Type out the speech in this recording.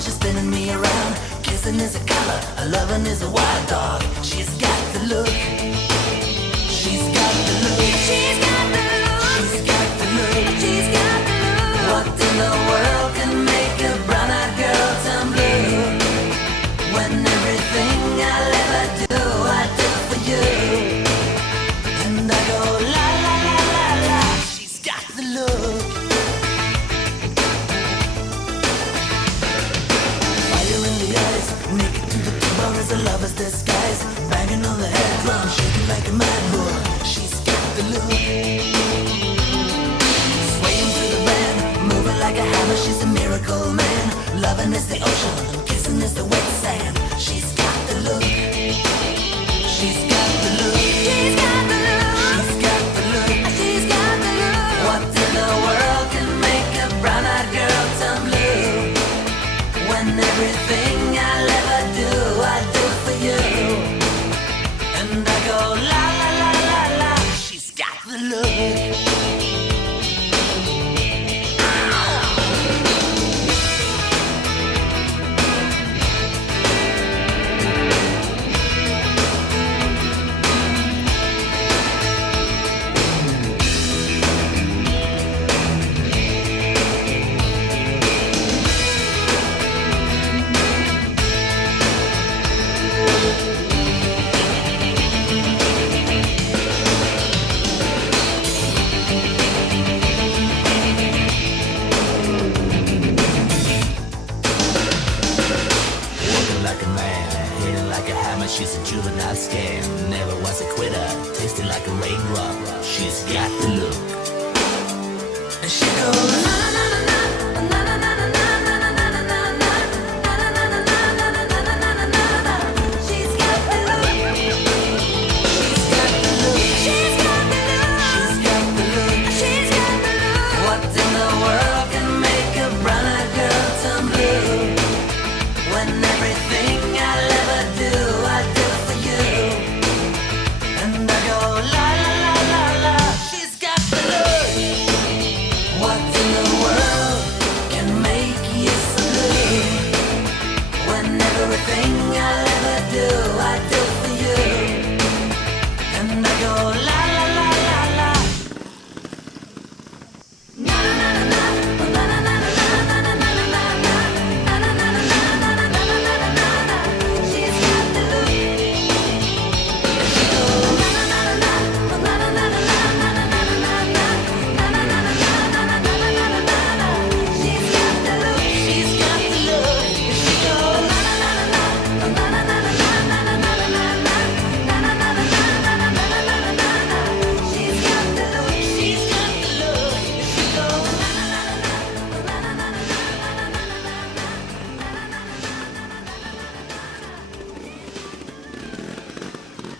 when she's spinning me around. Kissing is a color, a loving is a wild dog. She's got the look. She's got the look. She's got the look. She's got the look. She's got the look. What in the world can make a brown-eyed girl turn blue? When everything I'll ever do, I do for you. And I go la la la la la. She's got the look. Fire in the eyes, naked to the bar as a lover's disguise. Banging on the head drum, shaking like a mad bull. She's got the look. Swaying through the band, moving like a hammer. She's a miracle man. Loving is the ocean, kissing is the wet sand. She's